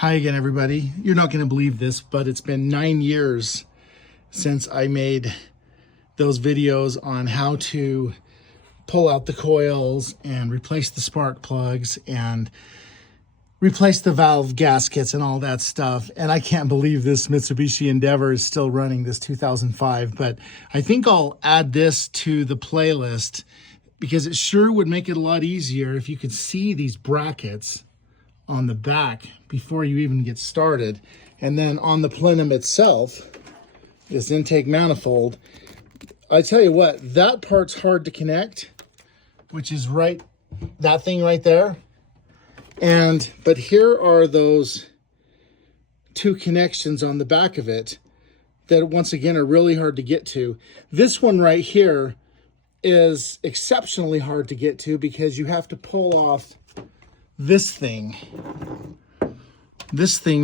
Hi again, everybody. You're not going to believe this, but it's been 9 years since I made those videos on how to pull out the coils and replace the spark plugs and replace the valve gaskets and all that stuff. And I can't believe this Mitsubishi Endeavor is still running, this 2005, but I think I'll add this to the playlist because it sure would make it a lot easier if you could see these brackets on the back before you even get started. And then on the plenum itself, this intake manifold, I tell you what, that part's hard to connect, which is right, that thing right there. But here are those two connections on the back of it that once again are really hard to get to. This one right here is exceptionally hard to get to because you have to pull off this thing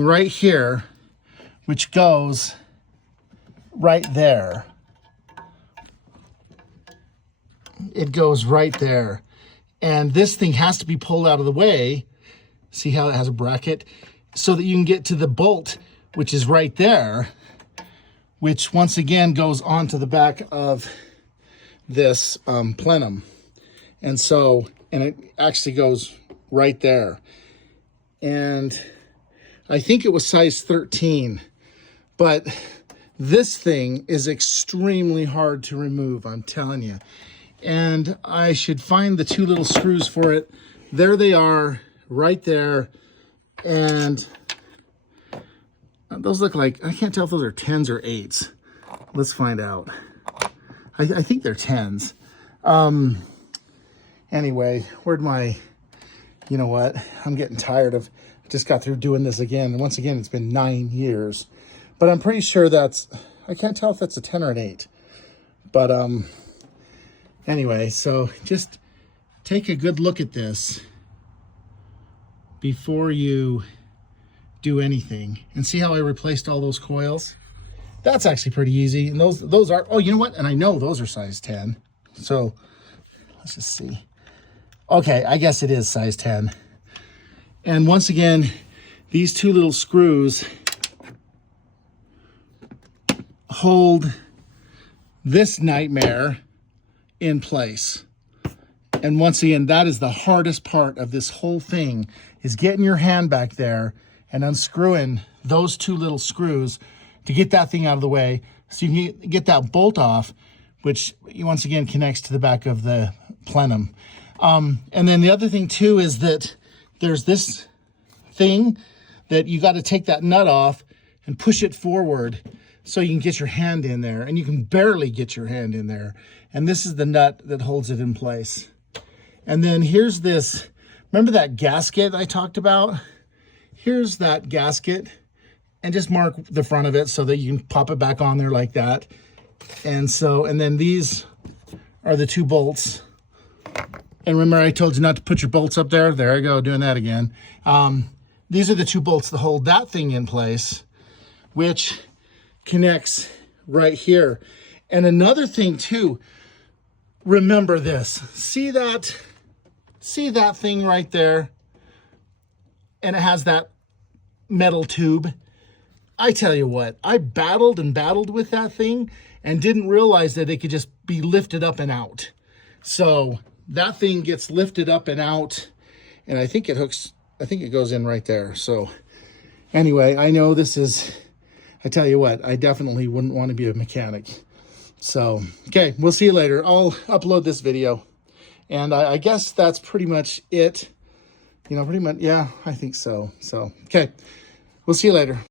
right here, which goes right there. It goes right there. And this thing has to be pulled out of the way. See how it has a bracket? So that you can get to the bolt, which is right there, which once again goes onto the back of this plenum. And it actually goes right there. And I think it was size 13, but this thing is extremely hard to remove, I'm telling you. And I should find the two little screws for it. There they are, right there. And those look like, I can't tell if those are 10s or 8s. Let's find out. I think they're 10s. Anyway, where'd my, you know what? I'm getting tired of, I just got through doing this again. And once again, it's been 9 years. But I'm pretty sure that's, I can't tell if that's a 10 or an 8. But anyway, so just take a good look at this before you do anything. And see how I replaced all those coils? That's actually pretty easy. And those are, oh, you know what? And I know those are size 10. So let's just see. Okay, I guess it is size 10. And once again, these two little screws hold this nightmare in place. And once again, that is the hardest part of this whole thing, is getting your hand back there and unscrewing those two little screws to get that thing out of the way so you can get that bolt off, which once again connects to the back of the plenum. And then the other thing too is that there's this thing that you got to take that nut off and push it forward so you can get your hand in there, and you can barely get your hand in there. And this is the nut that holds it in place. And then here's this, remember that gasket I talked about? Here's that gasket, and just mark the front of it so that you can pop it back on there like that. And then these are the two bolts. And remember I told you not to put your bolts up there? There I go, doing that again. These are the two bolts that hold that thing in place, which connects right here. And another thing too, remember this. See that thing right there? And it has that metal tube. I tell you what, I battled and battled with that thing and didn't realize that it could just be lifted up and out. So that thing gets lifted up and out, and I think it hooks, I think it goes in right there. So anyway, I know this is, I tell you what, I definitely wouldn't want to be a mechanic. So, okay, we'll see you later. I'll upload this video. And I guess that's pretty much it. You know, pretty much, yeah, I think so. So, okay, we'll see you later.